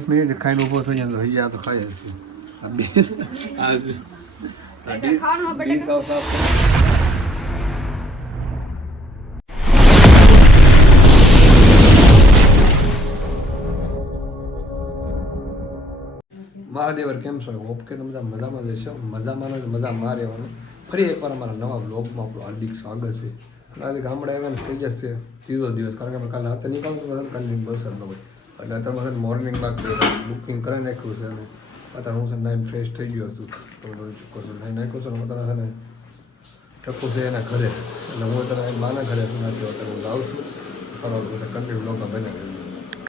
10 minute ખાઈને ઊભો થઈ જાય તો હૈયા તો ખાઈ હશે આ બે મહાદેવર કેમ છો? હોપ કે તમે મજામાં જશો. મજામાં મજા રહેવાનું. ફરી એકવાર અમારા નવા બ્લોગમાં આપણું હાર્દિક સ્વાગત છે. આજે ગામડે આવ્યા ને થઈ જશે ત્રીજો દિવસ, કારણ કે અમે કાલે હાથે નીકળશું કાલની બસ જ ન હોય એટલે અત્યારે મોર્નિંગમાં બુકિંગ કરી નાખ્યું છે અને અત્યારે હું છે નાઈન ફ્રેશ થઈ ગયો છું. નાઈ નાખ્યું છે ને અત્યારે છે ને ટપ્પુ છે એના ઘરે, એટલે હું અત્યારે માના ઘરે નથી અત્યારે હું જાઉં છું. ફરવા કન્ટિન્યુ બ્લોગમાં બને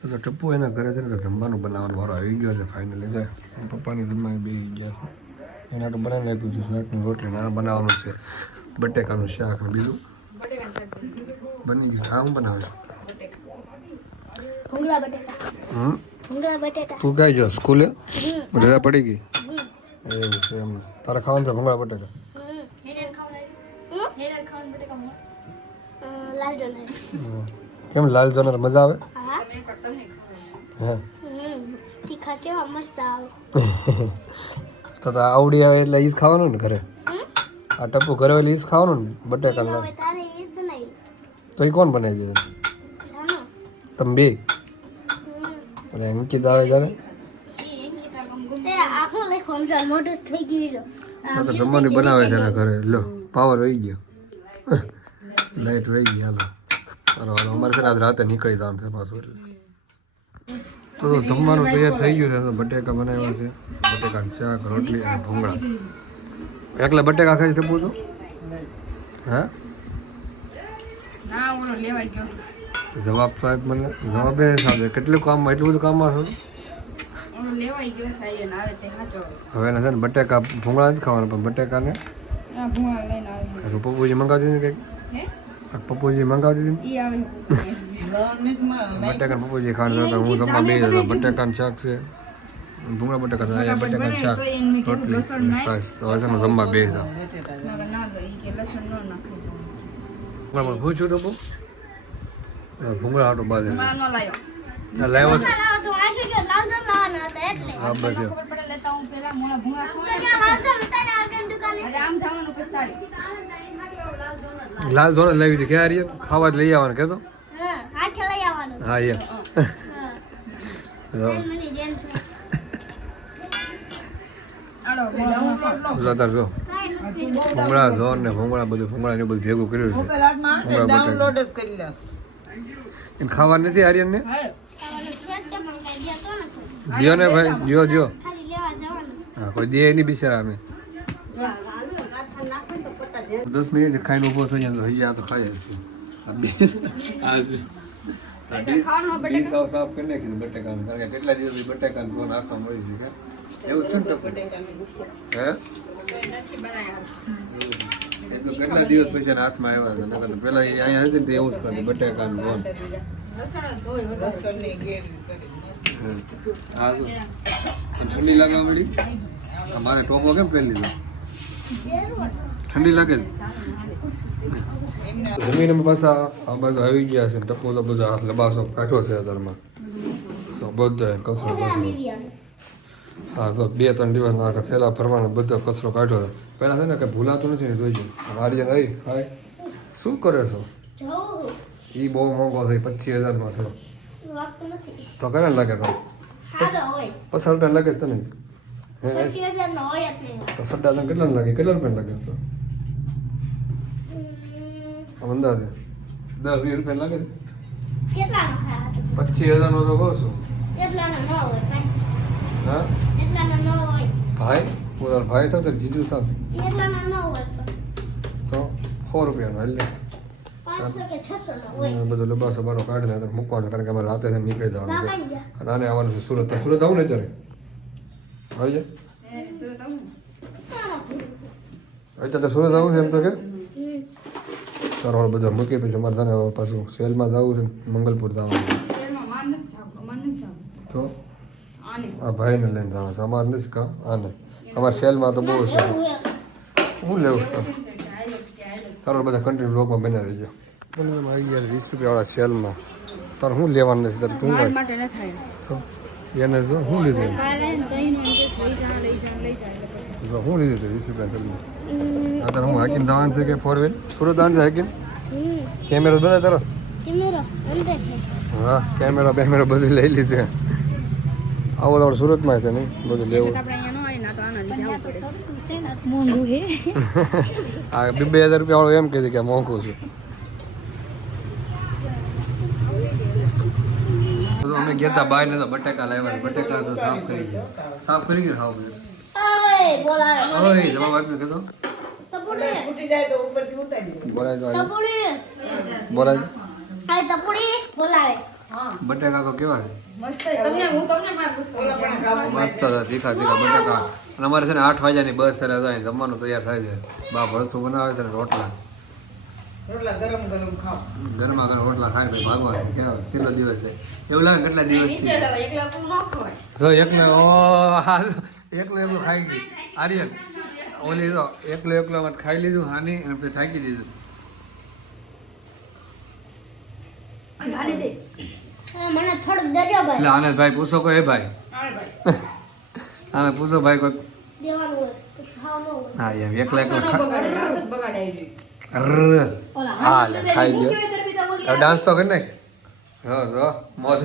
તો ટપ્પુ એના ઘરે છે ને તો જમવાનું બનાવવાનો વારો આવી ગયો છે ફાઇનલી. છે પપ્પાની જમવા બેસી ગયા છે, એના તો બનાવી નાખ્યું છે શાકની રોટલી નાના બનાવવાનું છે, બટેકાનું શાક ને બીજું બની ગયું. આ હું બનાવે તું કઈ જો સ્કૂલે રજા પડી ગઈ એવું છે એમ? તારે ખાવાનું છે ભૂંગળા બટેકા? કેમ લાલ જોનર મજા આવે? હા તો આવડી આવે એટલે ઈ જ ખાવાનું ને ઘરે? આ ટપ્પુ ઘરે હોય ઈ જ ખાવાનું ને બટેકા લાવ તો એ કોણ બનાવી દે? તમે બે અને અંકિત આવે જ્યારે તો જમવાની બનાવે છે એના ઘરે. લો પાવર વહી ગયો, લાઈટ વહી ગઈ. હાલો હાલો હાલો અમારે છે ને આજ રાતે નીકળી જવાનું છે પાછું એટલે તો જમવાનું તૈયાર થઈ ગયું છે. બટેકા બનાવ્યા છે, બટેકાનું શાક રોટલી અને ભૂંગળા. એકલા બટેકા ખાઈ ટપું તો હા જવાબ સાહેબ મને જવાબ એ સાહેબ કેટલું કામમાં એટલું બધું કામમાં છું હવે એને છે ને બટેકા ભૂંગળા નથી ખાવાના પણ બટેકાને પપ્પુજી મંગાવી દીધી કંઈક પપ્પુજી મંગાવી દીધી બટેકા પપ્પુજી ખાવાનું હું જમવા બે બટેકાનું શાક છે ભૂંગળા બટેકા બટેકાનું શાક રોટલી સાસ તો હવે જમવા બે જાવ હું છું ટપુ ભૂંગળા હાટો બાજે લાવ્યો છે હા બસ લાલ સોના લાવી હતી ક્યાં રહી ખાવા જ લઈ આવવાનું કહેતો હા એ ભૂંગળા ઝોન ને ભૂંગળા બધું ભૂંગળા ને બધું ભેગું કર્યું છે. એને ખાવાનું નથી આર્યન ને દિયો ને ભાઈ દિયો દિયો હા કોઈ દે નહીં બિચારા અમે 10 મિનિટ ખાઈને ઊભો થઈ જાય તો હૈયા તો ખાઈ હશે સાફ કરી નાખી બટેકાનું, કારણ કે કેટલા દિવસ બટેકાનું ફોન હાથમાં મળી છે એવું છે ને હે કેટલા દિવસ પછી હાથમાં આવ્યા છે પેલા અહીંયા હતી ને એવું જ કરતું બટેકાનું ફોન. હા ઠંડી લાગવા મળી મારે ટોપો કેમ પહેરી લીધો? ઠંડી લાગે જમીન પાછા આ બાજુ આવી ગયા છે. ટપ્પુ તો બધા લબાસો કાઢ્યો છે અત્યારમાં તો બધા કચરો કાઢ્યો. હા તો 2-3 દિવસના થેલા ભરવાનો બધો કચરો કાઢ્યો. પહેલાં છે ને કંઈ ભૂલાતું નથી જોઈજો. આર્યન આવી હાય શું કરે છો? એ બહુ મોંઘો છે 25,000 છે તો કરે લાગે તો 50 લાગે છે તને તો સડ્ડા તને કેટલા લાગે? કેટલા રૂપિયા લાગે તો અંદાજે 10-20 રૂપિયા લાગે છે? 25,000 તો કહું છું. હા ભાઈ પોતાનો ભાઈ થાવ ત્યારે જીજુ થાવ તો 100 રૂપિયાનો એટલે બધું લબાસો બારો કાઢીને અત્યારે મૂકવાનો, કારણ કે અમારે રાતે નીકળી જવાનું છે અને આને આવવાનું છે સુરત. સુરત આવું ને અત્યારે આવી જાય અત્યારે સુરત આવું છે એમ તો કે સારો બધા મૂકી પછી અમારે તને પાછું સેલમાં જવું છે મંગલપુર જવાનું તો આ ભાઈને લઈને જવાનું છે અમારે નથી કામ આને અમારે સેલમાં તો બહુ છે. હું લેવું છું સારો બધા કન્ટિન્યુ બ્લોગમાં બને રહીજો. આવી ગયા 20 રૂપિયાવાળા સેલમાં તારે શું લેવાનું નથી તારે તું એને શું લીધું કાલે દહીંનો ઇન્ટરેસ્ટ લઈ જા શું લીધું હતું 20 રૂપિયા ચાલુ અત્યારે હું હાકીને જવાનું છે કે 4 વ્હીલ સુરત જવાનું છે હાકીને કેમેરો બધા તારો હા કેમેરો બધું લઈ લીધું આવો તો સુરતમાં છે ને બધું લેવું મોંઘું હે હા 2000 રૂપિયા વાળું એમ કીધું કે મોંઘું છે અમે ગયા હતા બાય ને તો બટેકા લાવ્યા બટેકા તો સાફ કરી ખાવ બધું ઓય જવાબ આપ્યો કીધો બોલાય બટેકા તો કેવા છે મસ્ત હતા તીખા બટેકા અને અમારે છે ને 8 વાગ્યાની બસ છે જમવાનું તૈયાર થાય છે બા ભરથું બનાવે છે ને રોટલા ગરમા ગરમ રોટલા ખાઈ ભાઈ ભાગવા કેવા છેલ્લો દિવસ છે એવું લાગે કેટલા દિવસ જો એકલો ખાઈ ગઈ આર્યન ઓલી તો એકલો ખાઈ લીધું હાની અને પછી થાકી દીધું એટલે આને ભાઈ પૂછો કોઈ ભાઈ આને પૂછો ભાઈ કોઈ હા એમ એકલા હા લે ખાઈ ગયો હવે ડાન્સ તો કરી નાખ મોજ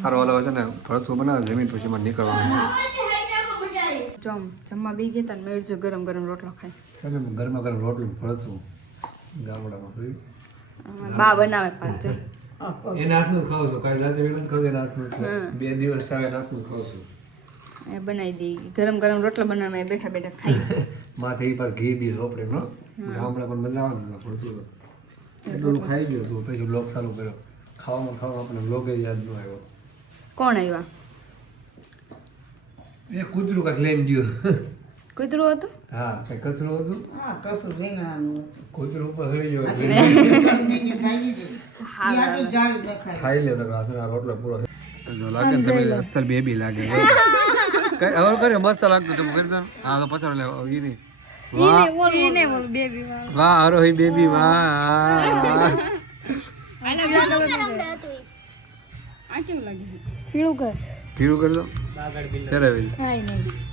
સારો ઓલો છે ને ભરથું બનાવે જમીન પછી મને નીકળવાનું જમવા બી ગયા મેળ જો ગરમ ગરમ રોટલો ખાય ગરમા ગરમ રોટલું ભરથું ગામડામાં બા બનાવે પાછો એના હાથનું ખાવ છું કાલે રાતે વેલા ખાવ એના હાથનું 2 દિવસ થાય એના હાથનું ખાવ છું એ બનાવી દઈ ગરમ ગરમ રોટલા બનાવે બેઠા બેઠા ખાઈ માથે એ પર ઘી બી રોપડે નો ગામડા પણ બનાવવાનું પડતું એટલું ખાઈ ગયો તું પછી બ્લોગ ચાલુ કર્યો ખાવામાં આપણે બ્લોગ યાદ ન આવ્યો કોણ આવ્યા એ કૂતરું કાંઈક લઈને ગયું કૂતરું હતું હા કઈ કચરું હતું કૂતરું ઉપર હળી ગયો ખાઈ લે રોટલો પૂરો જો લાગે તમે અસલ બેબી લાગે હવે કરે મસ્ત લાગતું તમે કરજો હા તો પછાડ લે ઈ નહીં વાહ અરે બેબી વાહ પીળું કરી દો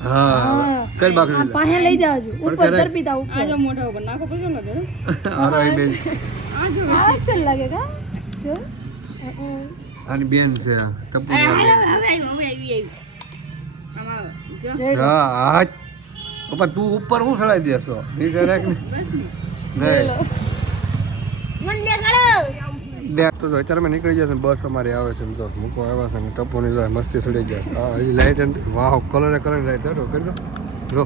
હા કઈ બાકડી પાહે લઈ જાજો ઉપર તરપીતા ઉપર આજો મોઢા ઉપર નાખો પડજો લાગે અરે બેન આજો અસલ લાગે કા જો આની બેન છે ટપુ ની આવી હા હા પપ્પા તું ઉપર હું ચડાઈ દેસો નીચે રાખ ને બસ નહીં દેખ તો અત્યારે મેં નીકળી જશે બસ અમારી આવે છે તો મૂકો આવ્યા છે ને ટપોની જો મસ્તી ચડી ગયા છે હા હજી લાઇટ એન્ડ વાહ કલર લાઇટ ચાલો કરજો જો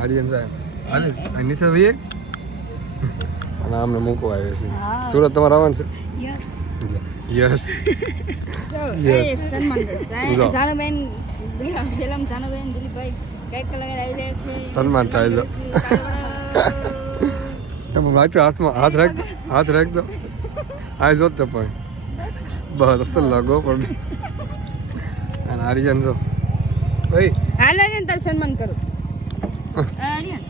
આર્યન જાય હાલે નીચે જઈએ અને આમને મૂકો આવ્યો છે સુરત તમારે આવવાનું છે યસ સન્માન થાય જો હાથમાં હાથ રાખ દો આ જોત તો પણ બસ અસલ લાગો પણ અને આર્યન જો ભાઈ આર્યન તાર સન્માન કરો આર્યન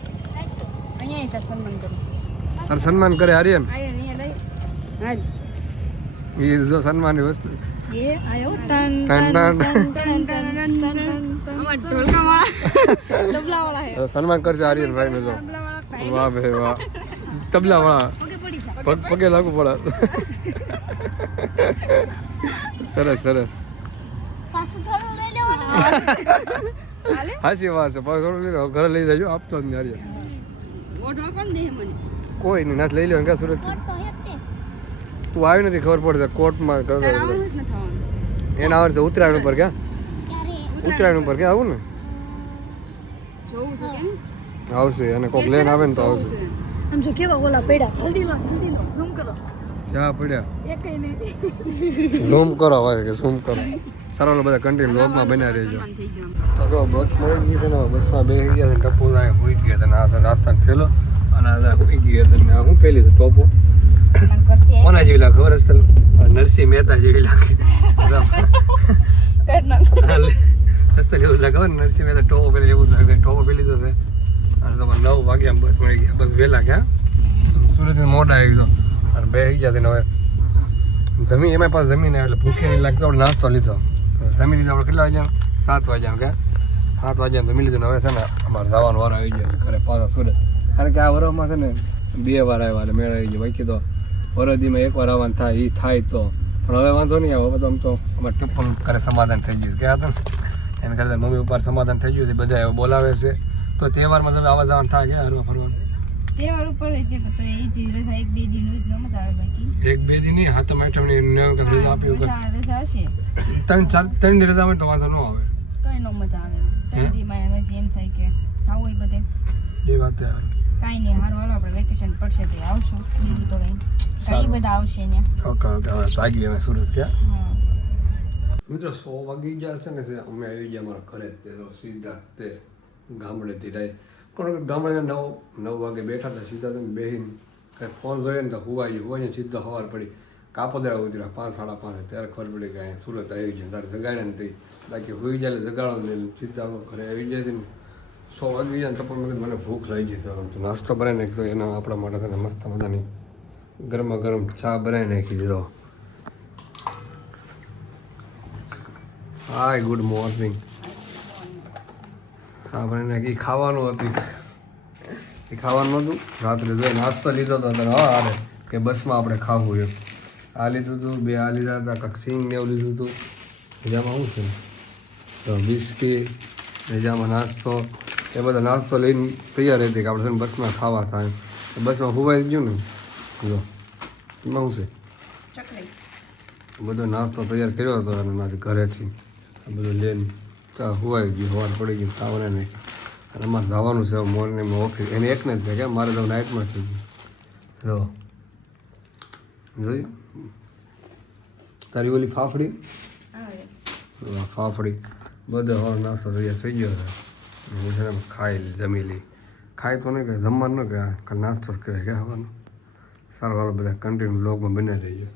અહીંયા તાર સન્માન કરો તાર સન્માન કરે આર્યન અહીંયા લઈ હાલ એ જો સન્માનની વસ્તુ એ આયો ton ton ton ton ton અમાર ઢોલકાવાળા તબલાવાળા હે સન્માન કરશે આર્યન ભાઈ ને જો વાહ ભાઈ વાહ તબલાવાળા પગે લાગુ પડે સરસ સરસ સાચી વાત છે પાછું ઘરે લઈ જજો આપતો જ નહીં કોઈ નહીં નાચ લઈ લે ક્યાં સુરત તું આવી નથી ખબર પડશે કોર્ટમાં એના આવે છે ઉત્તરાયણ ઉપર ક્યાં ઉત્તરાયણ ઉપર ક્યાં આવું ને આવશે અને કોક લઈને આવે ને તો આવશે આમ જો કેવા ઓલા પડ્યા જલ્દી લો ઝૂમ કરો ક્યાં પડ્યા એકઈ નહીં ઝૂમ કરો હોય કે ઝૂમ કરો સારો બધા કન્ટિન્યુ બ્લોગમાં બન્યા રહેજો તો જો બસ મળી ગઈ છે ને બસમાં બેસી ગયા છે ટપુ જાય હોઈ ગયા હતા આ નાસ્તાનો થેલો અને આ હોઈ ગયા હતા હું પહેલી તો ટોપો કોના જેવી લાગે ખબર હશે નરસિંહ મહેતા જેવી લાગે એવું લાગે નરસિંહ મહેતા ટોપો પહેલી એવું લાગે ટોપો પહેલી તો છે અને તમારે 9 વાગ્યા બસ મળી ગયા બસ વહેલા ક્યાં સુરત મોડા આવી ગયો અને બે ગયા હતા હવે જમી એમાં પાછું જમીને એટલે ભૂખે નહીં લાગતો આપણે નાસ્તો લીધો જમી લીધો આપણે કેટલા વાગ્યા 7 વાગ્યા કે 7 વાગ્યા જમી લીધું ને હવે છે ને અમારે જવાનો વાર આવી ગયો ઘરે પાછા સુરત કારણ કે આ વરસમાં છે ને 2 વાર આવ્યા એટલે મેળ આવી ગયો બાકી તો વરદીમાં 1 વાર આવવાનું થાય એ થાય તો પણ હવે વાંધો નહીં આવે બધું આમ તો અમારે ટિપ્પણ કરે સમાધાન થઈ ગયું ગયા હતા ને એને કરતાં મમ્મી પપ્પા સમાધાન થઈ ગયું છે બધા હવે બોલાવે છે તો તહેવારમાં તમે આવવા જવાનું થાય કે હરવા ફરવાનું તહેવાર ઉપર તો એ જે રજા 1-2 દિન જ ન મજા આવે બાકી 1-2 દિન નહીં 7મ 8મની રજા આપ્યું રજા હશે 3 દિન રજા હોય તો વાંધો ન આવે તો એનો મજા આવે 3 દીમાં એમ જેમ થાય કે જાવું હોય બધે એ વાત યાર કાંઈ નહીં હારું હાલો આપણે વેકેશન પડશે તો આવશું બીજું તો કંઈ બધા આવશે ને ઓકે હવે ભાગી અમે સુરત ગયા હા મિત્રો 100 વાગી ગયા છે ને અમે આવી ગયા અમારા ઘરે તે સીધા તે ગામડેથી ડાય પણ ગામડે 9 વાગે બેઠા હતા સીધા તમે બેહીને કંઈ ફોન જોઈએ ને તો હુવાઈ સીધા સવાર પડી કાપોદરા ઉતર્યા 5-5:30 ત્યારે ખબર પડી કે અહીંયા સુરત આવી ગયું તારે જગાડ્યા ને તે બાકી હુઈ જાય જગાડો ને સીધા ઘરે આવી જાય છે ને 100 વાગી જાય ને તો પણ મને ભૂખ લાગી ગઈ છે તો નાસ્તો બનાવી નાખી તો એના આપણા માટે છે ને મસ્ત મજાની ગરમા ગરમ ચા બનાવી નાખી દીધો હાય ગુડ મોર્નિંગ ચા બનાવી નાખી ખાવાનું હતું એ ખાવાનું નહોતું રાત્રે જો નાસ્તો લીધો હતો ત્યારે હા અરે કે બસમાં આપણે ખાવું એમ આ લીધું હતું 2 આ લીધા હતા કાંક સિંગ ને એવું લીધું હતું બીજામાં શું છે તો બિસ્કીટ બીજામાં નાસ્તો એ બધો નાસ્તો લઈને તૈયાર હતી કે આપણે બસમાં ખાવા થાય બસમાં હુવાઈ ગયું ને જો એમાં શું છે બધો નાસ્તો તૈયાર કર્યો હતો અને મારી ઘરેથી બધું લઈને ત્યાં હુવાઈ ગયું સવાર પડી ગઈ ખાવાને નહીં અને અમારે જવાનું છે મોર્નિંગમાં ઓફિસ એને એકને જ છે કે મારે તો નાઇટમાં થઈ ગયું જોયું તારી ઓલી ફાફડી ફાફડી બધો હવાર નાસ્તો તૈયાર થઈ ગયો છે હું છે ને જમી લઈ ખાઈ તો નહીં કે જમવાનું ન કે કાલ નાસ્તો જ કહેવાય કે હવાનું સારું હાલો બધા કન્ટિન્યુ બ્લોગમાં બન્યા રહીજો